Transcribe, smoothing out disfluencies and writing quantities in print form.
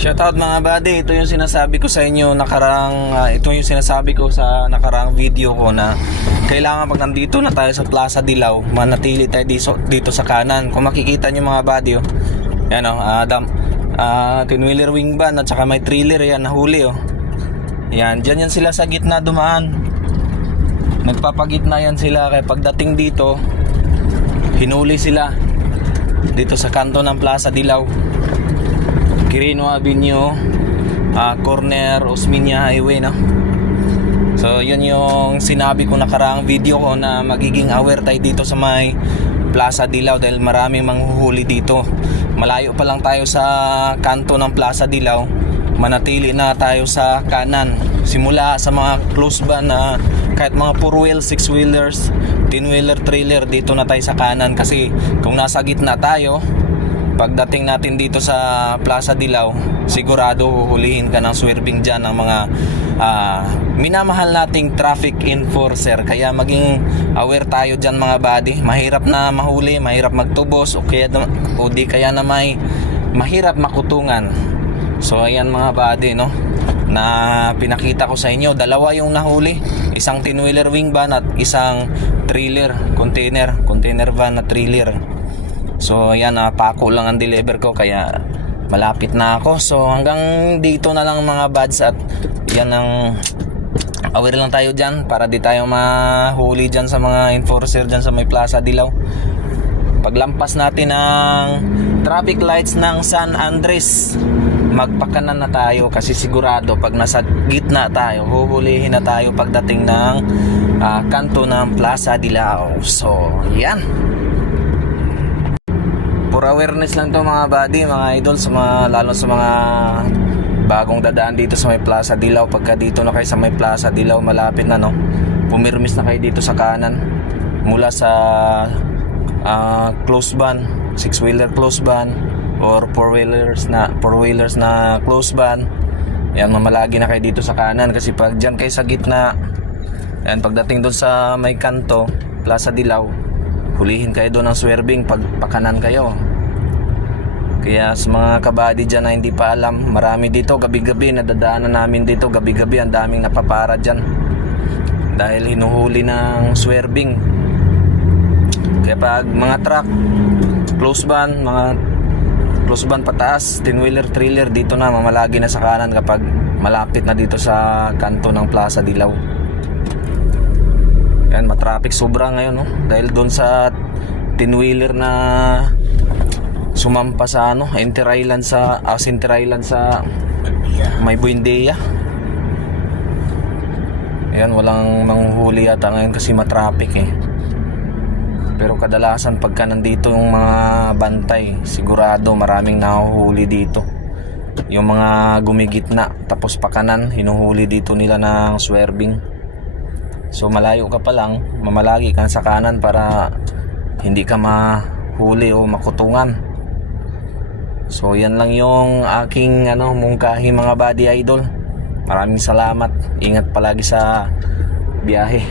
Shoutout mga buddy, ito yung sinasabi ko sa inyo ito yung sinasabi ko sa nakarang video ko na kailangan pag nandito na tayo sa Plaza Dilao, manatili tayo dito sa kanan. Kung makikita nyo mga buddy, yan twin-wheeler wing van at saka may trailer yan nahuli Yan, dyan yan sila sa gitna dumaan. Nagpapagitna yan sila kaya pagdating dito, hinuli sila dito sa kanto ng Plaza Dilao. Quirino Avenue, corner Osmeña Highway, no? So yun yung sinabi ko nakaraang video ko na magiging aware tayo dito sa may Plaza Dilao dahil maraming manghuhuli dito. Malayo pa lang tayo sa kanto ng Plaza Dilao, manatili na tayo sa kanan. Simula sa mga close van na kahit mga 4-wheel, 6-wheelers, 10-wheeler, trailer, dito na tayo sa kanan kasi kung nasa gitna tayo, pagdating natin dito sa Plaza Dilao, sigurado huhulihin ka ng swerving dyan ng mga minamahal nating traffic enforcer. Kaya maging aware tayo dyan mga buddy. Mahirap na mahuli, mahirap magtubos o di kaya na may mahirap makutungan. So ayan mga buddy, no, na pinakita ko sa inyo, dalawa yung nahuli, isang tin-wheeler wing van at isang trailer, container van na trailer. So ayan, pako lang ang deliver ko kaya malapit na ako. So hanggang dito na lang mga buds, at yan ang aware lang tayo dyan para di tayo mahuli dyan sa mga enforcer dyan sa may Plaza Dilao. Paglampas natin ng traffic lights ng San Andres, magpakanan na tayo kasi sigurado pag nasa gitna tayo, huhulihin na tayo pagdating ng kanto ng Plaza Dilao. So yan, for awareness lang to mga buddy, mga idol, lalo sa mga bagong dadaan dito sa may Plaza Dilao. Pagka dito na kayo sa may Plaza Dilao, malapit na, no, pumirmis na kayo dito sa kanan mula sa close van, 6-wheeler close van or 4-wheelers na close van. Yan, mamalagi na kayo dito sa kanan kasi pag dyan kayo sa gitna, yan, pagdating doon sa may kanto Plaza Dilao, hulihin kayo doon ng swerving pag pakanan kayo. Kaya sa mga kabady dyan na hindi pa alam, marami dito gabi-gabi, nadadaanan namin dito gabi-gabi, ang daming napapara dyan dahil hinuhuli ng swerving. Kaya pag mga truck, close van pataas, 10-wheeler, trailer, dito na mamalagi na sa kanan kapag malapit na dito sa kanto ng Plaza Dilao. Yan, matraffic sobra ngayon, no? Dahil doon sa 10-wheeler na sumampa sa Center Island sa may Buendia. Yan, walang manghuhuli yata ngayon kasi matraffic Pero kadalasan pagka nandito yung mga bantay, sigurado maraming nahuhuli dito. Yung mga gumigitna tapos pakanan, hinuhuli dito nila ng swerving. So malayo ka pa lang, mamalagi ka sa kanan para hindi ka mahuli o makutungan. So yan lang yung aking mungkahi mga buddy idol. Maraming salamat. Ingat palagi sa biyahe.